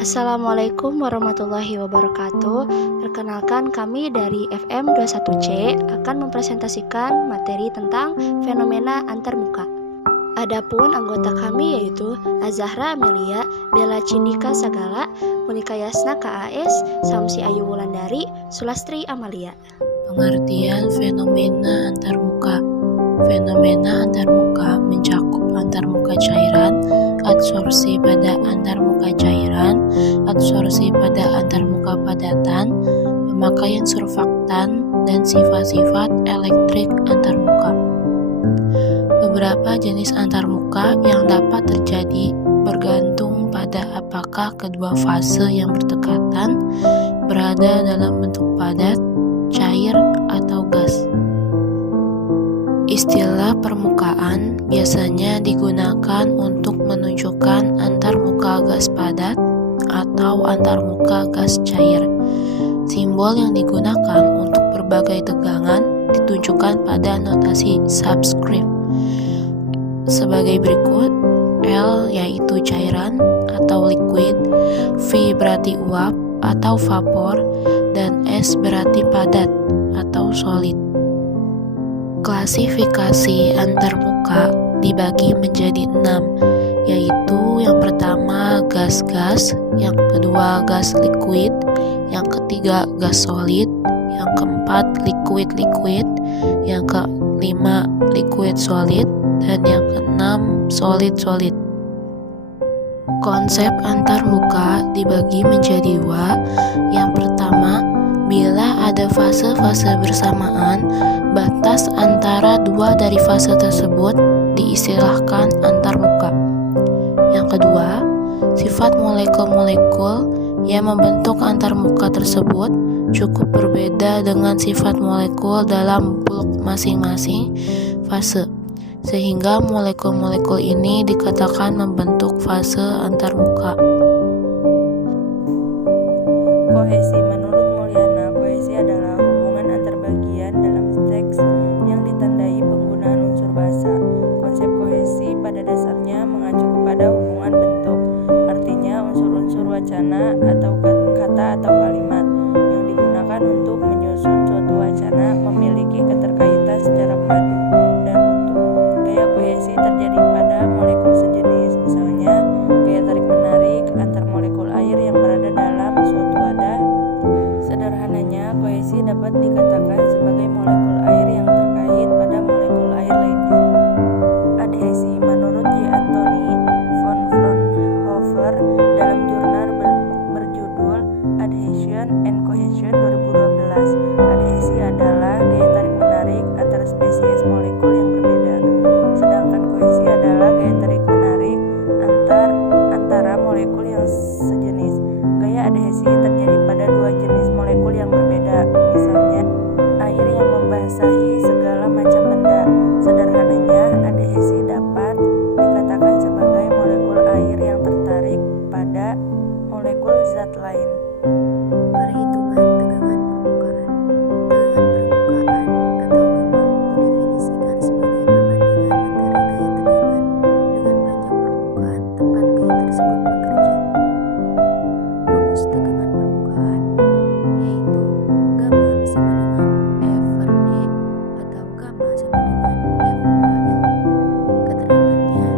Assalamualaikum warahmatullahi wabarakatuh. Perkenalkan, kami dari FM21C akan mempresentasikan materi tentang fenomena antarmuka. Adapun anggota kami yaitu Azahra Amelia, Bella Cindika Sagala, Monika Yasna KAS, Samsi Ayu Wulandari, Sulastri Amalia. Pengertian fenomena antarmuka. Fenomena antarmuka mencakup antarmuka cairan, adsorpsi pada antarmuka cairan, adsorpsi pada antarmuka padatan, pemakaian surfaktan, dan sifat-sifat elektrik antarmuka. Beberapa jenis antarmuka yang dapat terjadi bergantung pada apakah kedua fase yang berdekatan berada dalam bentuk padat, cair, atau gas. Istilah permukaan biasanya digunakan untuk menunjukkan antarmuka gas padat atau antarmuka gas cair. Simbol yang digunakan untuk berbagai tegangan ditunjukkan pada notasi subscript sebagai berikut. L yaitu cairan atau liquid, V berarti uap atau vapor, dan S berarti padat atau solid. Klasifikasi antarmuka dibagi menjadi 6, yaitu yang pertama gas-gas, yang kedua gas liquid, yang ketiga gas solid, yang keempat liquid-liquid, yang kelima liquid solid, dan yang keenam solid-solid. Konsep antarmuka dibagi menjadi 2. Yang pertama, bila ada fase-fase bersamaan, batas antara dua dari fase tersebut diistilahkan antarmuka. Yang kedua, sifat molekul-molekul yang membentuk antarmuka tersebut cukup berbeda dengan sifat molekul dalam bulk masing-masing fase, sehingga molekul-molekul ini dikatakan membentuk fase antarmuka. Kohesi. Menurut Mulyana, kohesi adalah hubungan antar bagian dalam teks yang ditandai penggunaan unsur bahasa. Konsep kohesi pada dasarnya mengacu kepada hubungan bentuk, artinya unsur-unsur wacana atau kata atau kalimat yang digunakan untuk menyusun suatu wacana memiliki keterkaitan secara padu dan utuh. Gaya kohesi terjadi pada molekul sejenis, misalnya gaya tarik-menarik antar molekul air yang berada dalam suatu wadah. Sederhananya, kohesi dapat dikatakan sebagai molekul air yang terkait pada molekul air lainnya. Adhesi. Menurut J. Anthony von Fraunhofer dalam jurnal berjudul Adhesion and Cohesion 2012, adhesi adalah gaya tarik-menarik antara spesies molekul yang berbeda, sedangkan kohesi adalah gaya tarik-menarik antara molekul yang sejenis. Gaya adhesi terjadi pada dua jenis molekul yang berbeda, misalnya air yang membasahi segala macam benda. Sederhananya, adhesi dapat dikatakan sebagai molekul air yang tertarik pada molekul zat lain. Perhitungan tegangan permukaan. Tegangan permukaan atau gamma didefinisikan sebagai perbandingan antara gaya tegangan dengan panjang permukaan tempat gaya tersebut bekerja. Rumus tegangan permukaan yaitu gamma sama dengan F per D atau gamma sama dengan F2L. Keterangannya,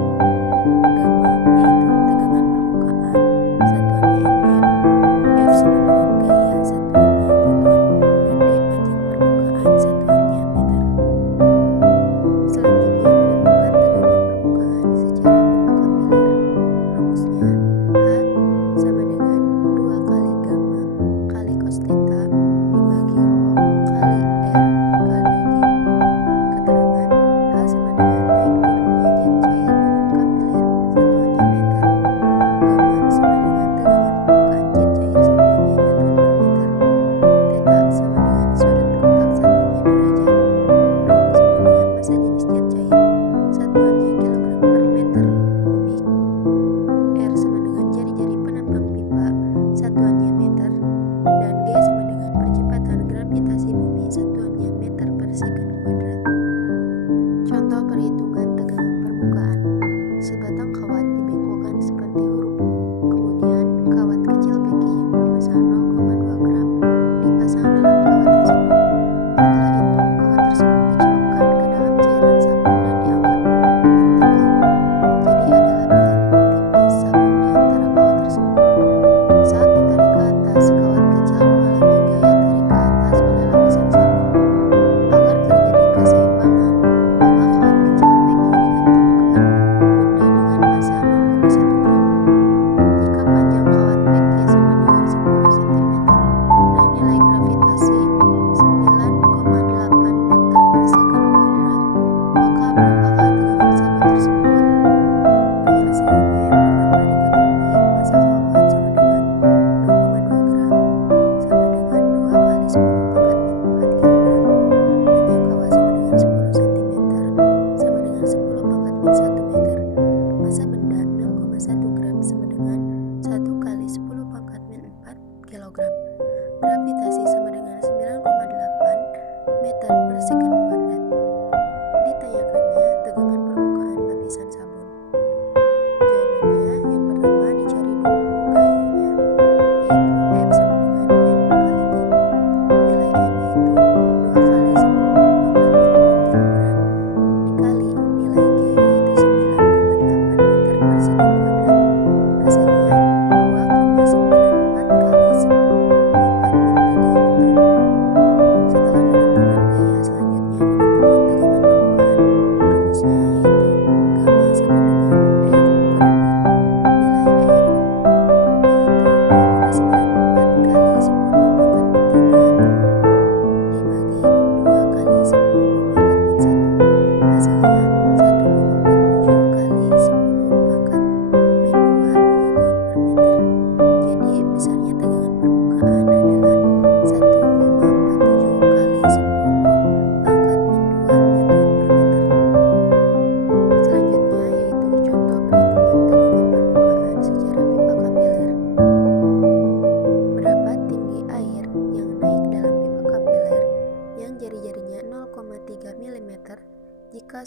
gamma yaitu tegangan permukaan, satuannya Nm, F sama dengan gaya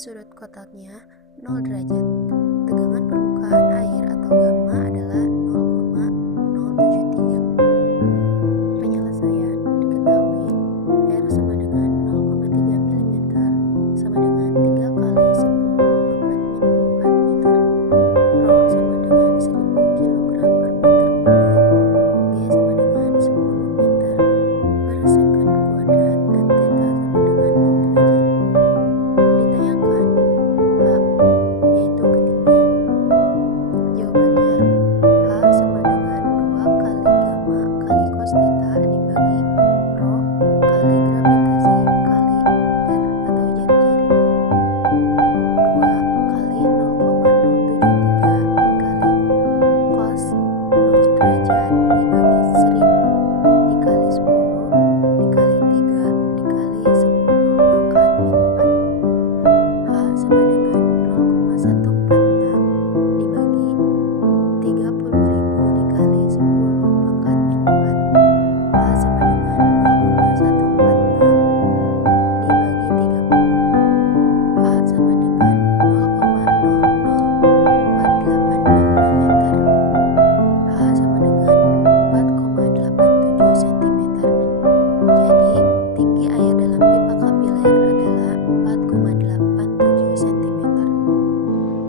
sudut kotaknya 0 derajat. Tegangan permukaan air atau gamma adalah 0,073. Penyelesaian diketahui R sama dengan 0,3 mm sama dengan 3 kali 10 pangkat min 4 meter. Rho sama dengan 1000 kg per meter kubik. G sama dengan 10 meter per second kuadrat dan theta sama dengan 0 derajat. Ditanyakan H, yaitu ketinggian. Jawabannya H sama dengan 2 kali gamma kali cos theta dibagi rho kali gravitasi kali R atau jari-jari. 2 kali 0,073 dikali cos 0 derajat dibagi 1000 dikali 10 dikali 3 dikali 10 pangkat min 4. H sama dengan 0,146 dibagi 30.000 dikali 10 pangkat min 4. H sama dengan 0,146 dibagi 30. H sama dengan 0,00486 meter. H sama dengan 4,87 cm. Jadi, tinggi air dalam pipa kapiler adalah 4,87 cm.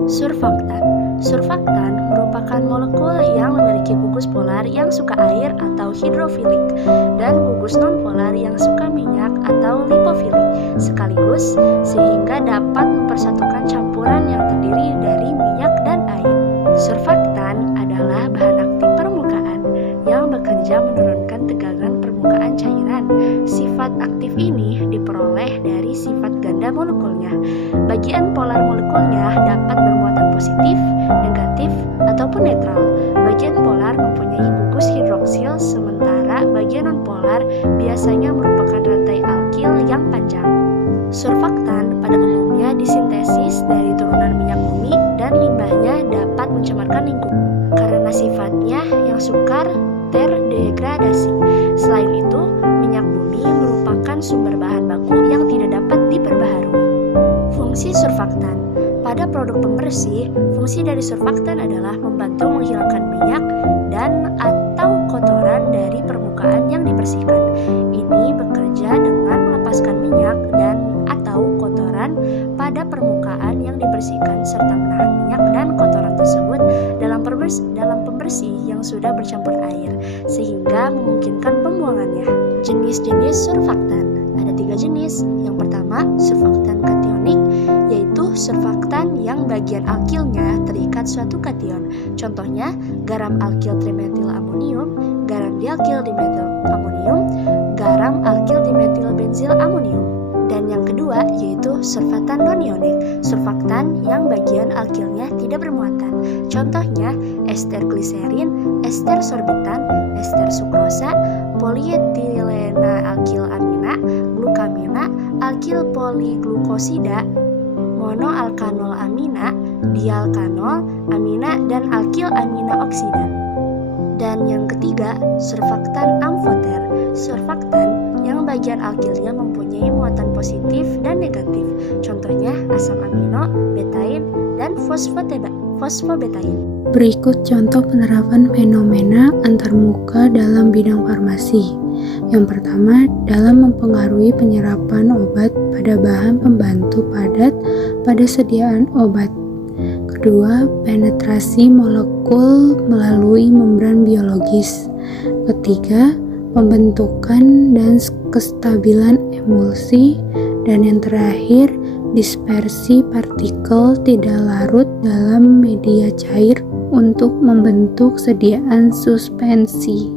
Surfaktan. Surfaktan merupakan molekul yang memiliki gugus polar yang suka air atau hidrofilik dan gugus nonpolar yang suka minyak atau lipofilik sekaligus, sehingga dapat mempersatukan campuran yang terdiri dari minyak dan air. Surfaktan adalah bahan aktif permukaan yang bekerja menurunkan tegangan permukaan cairan. Sifat aktif ini diperoleh dari sifat ganda molekulnya. Bagian polar molekulnya dapat bermuatan positif, negatif, ataupun netral. Bagian polar mempunyai gugus hidroksil, sementara bagian nonpolar biasanya merupakan rantai alkil yang panjang. Surfaktan pada umumnya disintesis dari turunan minyak bumi dan limbahnya dapat mencemarkan lingkungan karena sifatnya yang sukar terdegradasi. Selain itu, minyak bumi merupakan sumber bahan baku yang tidak dapat diperbaharui. Fungsi surfaktan. Pada produk pembersih, fungsi dari surfaktan adalah membantu menghilangkan minyak dan atau kotoran dari permukaan yang dibersihkan. Ini bekerja dengan melepaskan minyak dan atau kotoran pada permukaan yang dibersihkan serta menahan minyak dan kotoran tersebut dalam pembersih yang sudah bercampur air sehingga memungkinkan pembuangannya. Jenis-jenis surfaktan. Ada 3 jenis. Yang pertama, surfaktan kationik, yaitu surfaktan yang bagian alkilnya terikat suatu kation. Contohnya, garam alkil trimetil amonium, garam dialkil dimetil amonium, garam alkil dimetil benzil amonium. Dan yang kedua, yaitu surfaktan non-ionik, surfaktan yang bagian alkilnya tidak bermuatan. Contohnya, ester gliserin, ester sorbitan, ester sukrosa, polietilena alkil amina, glukamina, alkil poliglukosida, monoalkanol amina, dialkanol amina, dan alkil amina oksida. Dan yang ketiga, surfaktan amfoter, surfaktan yang bagian alkilnya mempunyai muatan positif dan negatif. Contohnya asam amino, betain, dan fosfobetain. Berikut contoh penerapan fenomena antarmuka dalam bidang farmasi. Yang pertama, dalam mempengaruhi penyerapan obat pada bahan pembantu padat pada sediaan obat. Kedua, penetrasi molekul melalui membran biologis. Ketiga, pembentukan dan kestabilan emulsi. Dan yang terakhir, dispersi partikel tidak larut dalam media cair untuk membentuk sediaan suspensi.